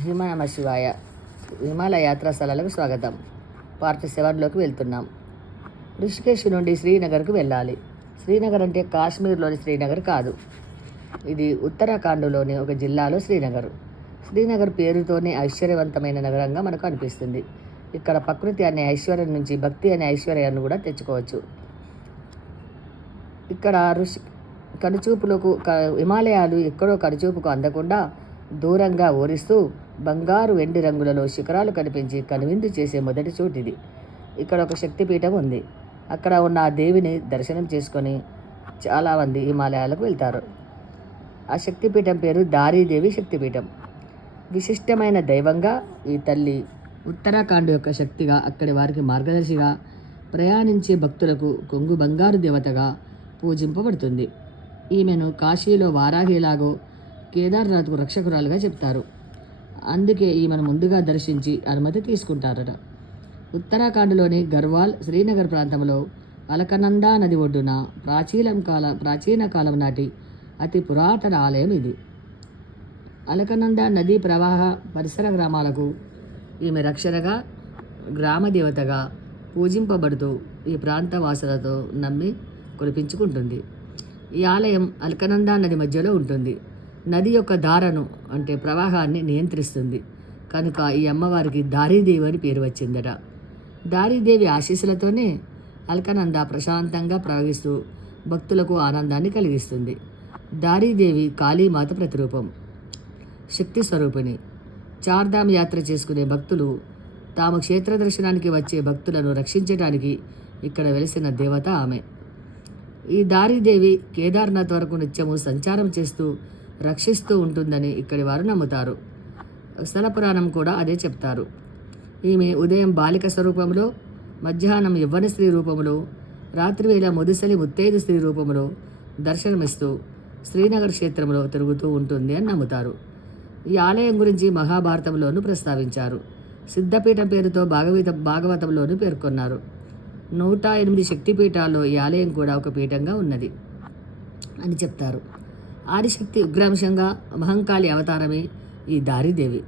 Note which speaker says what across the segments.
Speaker 1: హిమ నమ శివాయ హిమాలయ యాత్రా స్థలాలకు స్వాగతం. పార్ట్ సెవెన్లోకి వెళ్తున్నాం. ఋషికేశ్ నుండి శ్రీనగర్కు వెళ్ళాలి. శ్రీనగర్ అంటే కాశ్మీర్లోని శ్రీనగర్ కాదు. ఇది ఉత్తరాఖండ్లోని ఒక జిల్లాలో శ్రీనగర్. శ్రీనగర్ పేరుతోనే ఐశ్వర్యవంతమైన నగరంగా మనకు అనిపిస్తుంది. ఇక్కడ ప్రకృతి అనే ఐశ్వర్యం నుంచి భక్తి అనే ఐశ్వర్యాన్ని కూడా తెచ్చుకోవచ్చు. ఇక్కడ ఋషి కనుచూపులకు క- హిమాలయాలు ఎక్కడో కనుచూపుకు అందకుండా దూరంగా ఓరిస్తూ బంగారు వెండి రంగులలో శిఖరాలు కనిపించి కనువిందు చేసే మొదటి చోటు ఇది. ఇక్కడ ఒక శక్తిపీఠం ఉంది. అక్కడ ఉన్న ఆ దేవిని దర్శనం చేసుకొని చాలామంది హిమాలయాలకు వెళ్తారు. ఆ శక్తిపీఠం పేరు దారీదేవి శక్తిపీఠం. విశిష్టమైన దైవంగా ఈ తల్లి ఉత్తరాఖండ్ యొక్క శక్తిగా అక్కడి వారికి మార్గదర్శిగా ప్రయాణించే భక్తులకు కొంగు బంగారు దేవతగా పూజింపబడుతుంది. ఈమెను కాశీలో వారాహిలాగో కేదార్నాథ్కు రక్షకురాలుగా చెప్తారు. అందుకే ఈమెను ముందుగా దర్శించి అనుమతి తీసుకుంటారట. ఉత్తరాఖండ్లోని గర్వాల్ శ్రీనగర్ ప్రాంతంలో అలకనందా నది ఒడ్డున ప్రాచీనం కాల ప్రాచీన కాలం నాటి అతి పురాతన ఆలయం ఇది. అలకనంద నదీ ప్రవాహ పరిసర గ్రామాలకు ఈమె రక్షణగా గ్రామ దేవతగా పూజింపబడుతూ ఈ ప్రాంత వాసులతో నమ్మి కురిపించుకుంటుంది. ఈ ఆలయం అల్కనందా నది మధ్యలో ఉంటుంది. నది యొక్క ధారను అంటే ప్రవాహాన్ని నియంత్రిస్తుంది. కనుక ఈ అమ్మవారికి దారీదేవి అని పేరు వచ్చిందట. దారీదేవి ఆశీస్సులతోనే అల్కనంద ప్రశాంతంగా ప్రవహిస్తూ భక్తులకు ఆనందాన్ని కలిగిస్తుంది. దారీదేవి కాళీమాత ప్రతిరూపం. శక్తి స్వరూపిణి. చార్ధామ్ యాత్ర చేసుకునే భక్తులు తాము క్షేత్ర దర్శనానికి వచ్చే భక్తులను రక్షించడానికి ఇక్కడ వెలిసిన దేవత ఆమె. ఈ దారిదేవి కేదార్నాథ్ వరకు నిత్యము సంచారం చేస్తూ రక్షిస్తూ ఉంటుందని ఇక్కడి వారు నమ్ముతారు. స్థల పురాణం కూడా అదే చెప్తారు. ఈమె ఉదయం బాలిక స్వరూపంలో మధ్యాహ్నం యవ్వన స్త్రీ రూపంలో రాత్రివేళ ముదిసలి ముత్తైదు స్త్రీ రూపంలో దర్శనమిస్తూ శ్రీనగర్ క్షేత్రంలో తిరుగుతూ ఉంటుంది అని నమ్ముతారు. ఈ ఆలయం గురించి మహాభారతంలోనూ ప్రస్తావించారు. సిద్ధపీఠం పేరుతో భాగవత భాగవతంలోనూ పేర్కొన్నారు. నూట ఎనిమిది శక్తిపీఠాల్లో ఈ ఆలయం కూడా ఒక పీఠంగా ఉన్నది అని చెప్తారు. ఆదిశక్తి ఉగ్రాంశంగా మహంకాళి అవతారమే ఈ దారిదేవి.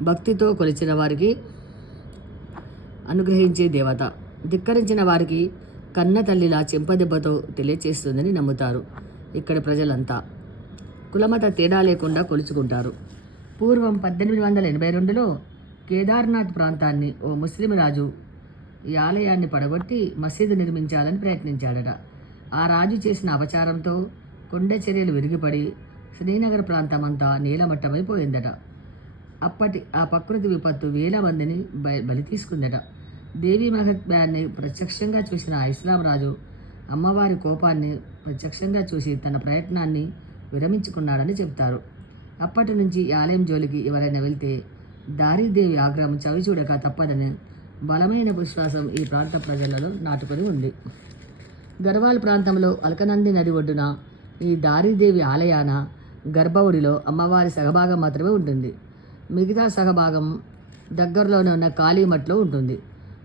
Speaker 1: భక్తితో కొలిచిన వారికి అనుగ్రహించే దేవత. ధిక్కరించిన వారికి కన్న తల్లిలా చెంపదెబ్బతో తెలియచేస్తుందని నమ్ముతారు ఇక్కడ ప్రజలంతా. కులమత తేడా లేకుండా కొలుచుకుంటారు. పూర్వం పద్దెనిమిది వందల ఎనభై రెండులో కేదార్నాథ్ ప్రాంతాన్ని ఓ ముస్లిం రాజు ఈ ఆలయాన్ని పడగొట్టి మసీదు నిర్మించాలని ప్రయత్నించాడట. ఆ రాజు చేసిన అపచారంతో కొండ చర్యలు విరిగిపడి శ్రీనగర్ ప్రాంతమంతా నీలమట్టమైపోయిందట. అప్పటి ఆ ప్రకృతి విపత్తు వేల మందిని బ- బలి తీసుకుందట. దేవి మహత్మ్యాన్ని ప్రత్యక్షంగా చూసిన ఆ ఇస్లాం రాజు అమ్మవారి కోపాన్ని ప్రత్యక్షంగా చూసి తన ప్రయత్నాన్ని విరమించుకున్నాడని చెప్తారు అప్పటి నుంచి ఈ ఆలయం జోలికి ఎవరైనా వెళ్తే దారీదేవి ఆగ్రహం చవిచూడక తప్పదని బలమైన విశ్వాసం ఈ ప్రాంత ప్రజలలో నాటుకొని ఉంది. గర్వాల్ ప్రాంతంలో అల్కనంది నది ఒడ్డున ఈ దారిదేవి ఆలయాన గర్భవుడిలో అమ్మవారి సగభాగం మాత్రమే ఉంటుంది. మిగతా సగభాగం దగ్గరలోనే ఉన్న కాళీమట్లో ఉంటుంది.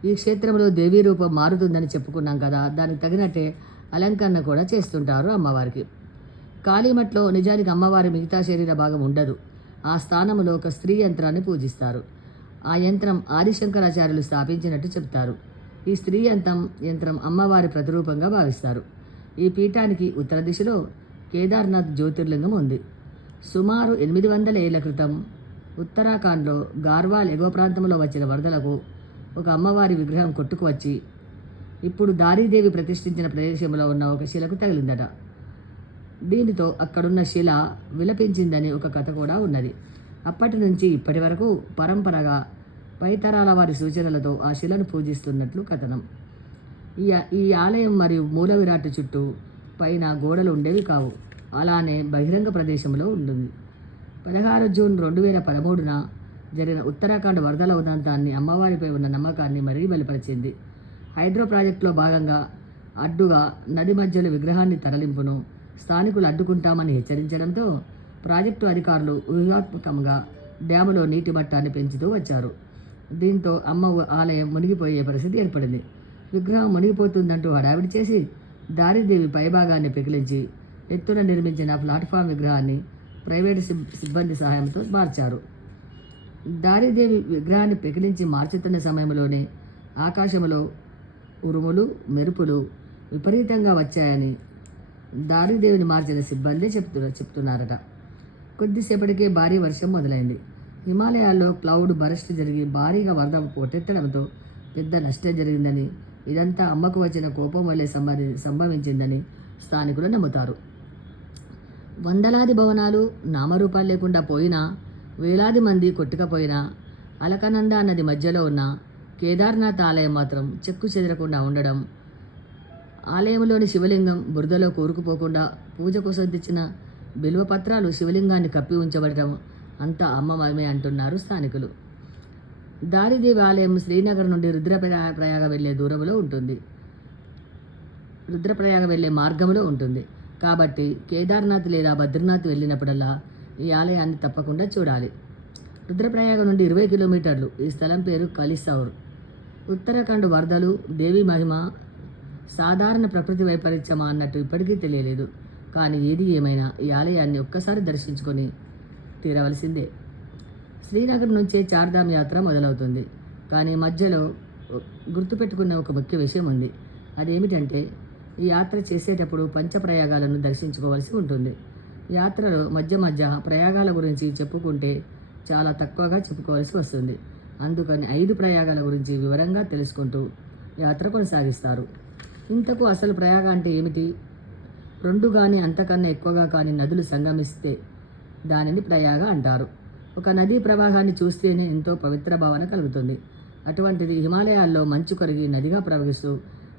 Speaker 1: ఈ క్షేత్రంలో దేవీ రూపం మారుతుందని చెప్పుకున్నాం కదా దానికి తగినట్టే అలంకరణ కూడా చేస్తుంటారు అమ్మవారికి. కాళీమట్లో నిజానికి అమ్మవారి మిగతా శరీర భాగం ఉండదు. ఆ స్థానంలో ఒక స్త్రీ యంత్రాన్ని పూజిస్తారు. ఆ యంత్రం ఆదిశంకరాచార్యులు స్థాపించినట్టు చెప్తారు. ఈ స్త్రీ యంత్రం యంత్రం అమ్మవారి ప్రతిరూపంగా భావిస్తారు. ఈ పీఠానికి ఉత్తర దిశలో కేదార్నాథ్ జ్యోతిర్లింగం ఉంది. సుమారు ఎనిమిది వందల ఏళ్ళ క్రితం ఉత్తరాఖండ్లో గార్వాల్ ఎగువ ప్రాంతంలో వచ్చిన వరదలకు ఒక అమ్మవారి విగ్రహం కొట్టుకు వచ్చి ఇప్పుడు దారీదేవి ప్రతిష్ఠించిన ప్రదేశంలో ఉన్న ఒక శిలకు తగిలిందట. దీనితో అక్కడున్న శిల విలపించిందని ఒక కథ కూడా ఉన్నది. అప్పటి నుంచి ఇప్పటి వరకు పరంపరగా పైతరాల వారి సూచనలతో ఆ శిలను పూజిస్తున్నట్లు కథనం. ఈ ఈ ఆలయం మరియు మూల విరాట్ చుట్టూ పైన గోడలు ఉండేవి కావు. అలానే బహిరంగ ప్రదేశంలో ఉంటుంది. పదహారు జూన్ రెండు వేల పదమూడున జరిగిన ఉత్తరాఖండ్ వరదల ఉదంతాన్ని అమ్మవారిపై ఉన్న నమ్మకాన్ని మరీ బలిపరిచింది. హైడ్రో ప్రాజెక్టులో భాగంగా అడ్డుగా నది మధ్యలో విగ్రహాన్ని తరలింపును స్థానికులు అడ్డుకుంటామని హెచ్చరించడంతో ప్రాజెక్టు అధికారులు వ్యూహాత్మకంగా డ్యాములో నీటి మట్టాన్ని పెంచుతూ వచ్చారు. దీంతో అమ్మ ఆలయం మునిగిపోయే పరిస్థితి ఏర్పడింది. విగ్రహం మునిగిపోతుందంటూ హడావిడి చేసి దారిదేవి పైభాగాన్ని పెకిలించి ఎత్తున నిర్మించిన ప్లాట్ఫామ్ విగ్రహాన్ని ప్రైవేటు సిబ్బంది సహాయంతో మార్చారు. దారిదేవి విగ్రహాన్ని పెకిలించి మార్చుతున్న సమయంలోనే ఆకాశంలో ఉరుములు మెరుపులు విపరీతంగా వచ్చాయని దారిదేవిని మార్చిన సిబ్బంది చెప్తు చెప్తున్నారట. కొద్దిసేపటికే భారీ వర్షం మొదలైంది. హిమాలయాల్లో క్లౌడ్ బరస్ట్ జరిగి భారీగా వరద పోటెత్తడంతో పెద్ద నష్టం జరిగిందని ఇదంతా అమ్మకు వచ్చిన కోపం వల్లే సంభవి సంభవించిందని స్థానికులు నమ్ముతారు. వందలాది భవనాలు నామరూపాలు లేకుండా పోయినా వేలాది మంది కొట్టుకపోయినా అలకనంద నది మధ్యలో ఉన్న కేదార్నాథ్ ఆలయం మాత్రం చెక్కు చెదరకుండా ఉండడం ఆలయంలోని శివలింగం బురదలో కూరుకుపోకుండా పూజ కోసం తెచ్చిన విలువ పత్రాలు శివలింగాన్ని కప్పి ఉంచబడటం అంతా అమ్మవారమే అంటున్నారు స్థానికులు. దారిదేవి ఆలయం శ్రీనగర్ నుండి రుద్రప్రయా ప్రయాగ వెళ్ళే దూరంలో ఉంటుంది. రుద్రప్రయాగ వెళ్ళే మార్గంలో ఉంటుంది. కాబట్టి కేదార్నాథ్ లేదా బద్రీనాథ్ వెళ్ళినప్పుడల్లా ఈ ఆలయాన్ని తప్పకుండా చూడాలి. రుద్రప్రయాగ నుండి ఇరవై కిలోమీటర్లు. ఈ స్థలం పేరు కలిసౌర్. ఉత్తరాఖండ్ వరదలు దేవి మహిమ సాధారణ ప్రకృతి వైపరీత్యమా అన్నట్టు ఇప్పటికీ తెలియలేదు. కానీ ఏది ఏమైనా ఈ ఆలయాన్ని ఒక్కసారి దర్శించుకొని తీరవలసిందే. శ్రీనగర్ నుంచే చార్ధామ్ యాత్ర మొదలవుతుంది. కానీ మధ్యలో గుర్తుపెట్టుకున్న ఒక ముఖ్య విషయం ఉంది. అదేమిటంటే ఈ యాత్ర చేసేటప్పుడు పంచప్రయాగాలను దర్శించుకోవాల్సి ఉంటుంది. యాత్రలో మధ్య మధ్య ప్రయాగాల గురించి చెప్పుకుంటే చాలా తక్కువగా చెప్పుకోవాల్సి వస్తుంది. అందుకని ఐదు ప్రయాగాల గురించి వివరంగా తెలుసుకుంటూ యాత్ర కొనసాగిస్తారు. ఇంతకు అసలు ప్రయాగ అంటే ఏమిటి? రెండు కానీ అంతకన్నా ఎక్కువగా కానీ నదులు సంగమిస్తే దానిని ప్రయాగ అంటారు. ఒక నదీ ప్రవాహాన్ని చూస్తేనే ఎంతో పవిత్ర భావన కలుగుతుంది. అటువంటిది హిమాలయాల్లో మంచు కరిగి నదిగా ప్రవహిస్తూ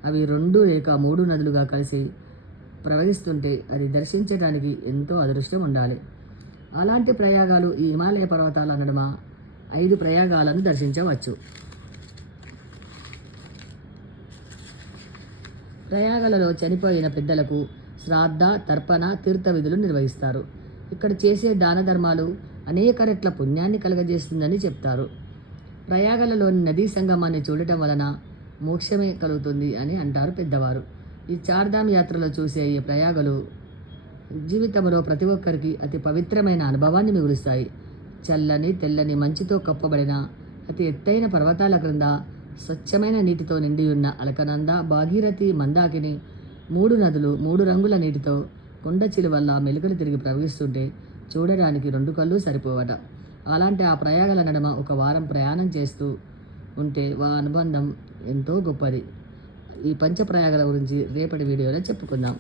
Speaker 1: అవి రెండు లేక మూడు నదులుగా కలిసి ప్రవహిస్తుంటే అది దర్శించడానికి ఎంతో అదృష్టం ఉండాలి. అలాంటి ప్రయాగాలు ఈ హిమాలయ పర్వతాల నడుమ ఐదు ప్రయాగాలను దర్శించవచ్చు. ప్రయాగాలలో చనిపోయిన పెద్దలకు శ్రాద్ధ తర్పణ తీర్థ విధులు నిర్వహిస్తారు. ఇక్కడ చేసే దాన ధర్మాలు అనేక రెట్ల పుణ్యాన్ని కలగజేస్తుందని చెప్తారు. ప్రయాగలలోని నదీ సంగమాన్ని చూడటం వలన మోక్షమే కలుగుతుంది అని అంటారు పెద్దవారు. ఈ చార్ధామ్ యాత్రలో చూసే ఈ ప్రయాగలు జీవితంలో ప్రతి ఒక్కరికి అతి పవిత్రమైన అనుభవాన్ని మిగులుస్తాయి. చల్లని తెల్లని మంచుతో కప్పబడిన అతి ఎత్తైన పర్వతాల క్రింద స్వచ్ఛమైన నీటితో నిండి ఉన్న అలకనంద భాగీరథి మందాకిని మూడు నదులు మూడు రంగుల నీటితో కొండ చిలువల్ల మెలుకలు తిరిగి ప్రవహిస్తుంటే చూడడానికి రెండు కళ్ళు సరిపోవట. అలాంటి ఆ ప్రయాగాల నడుమ ఒక వారం ప్రయాణం చేస్తూ ఉంటే వా అనుబంధం ఎంతో గొప్పది. ఈ పంచప్రయాగాల గురించి రేపటి వీడియోలో చెప్పుకుందాం.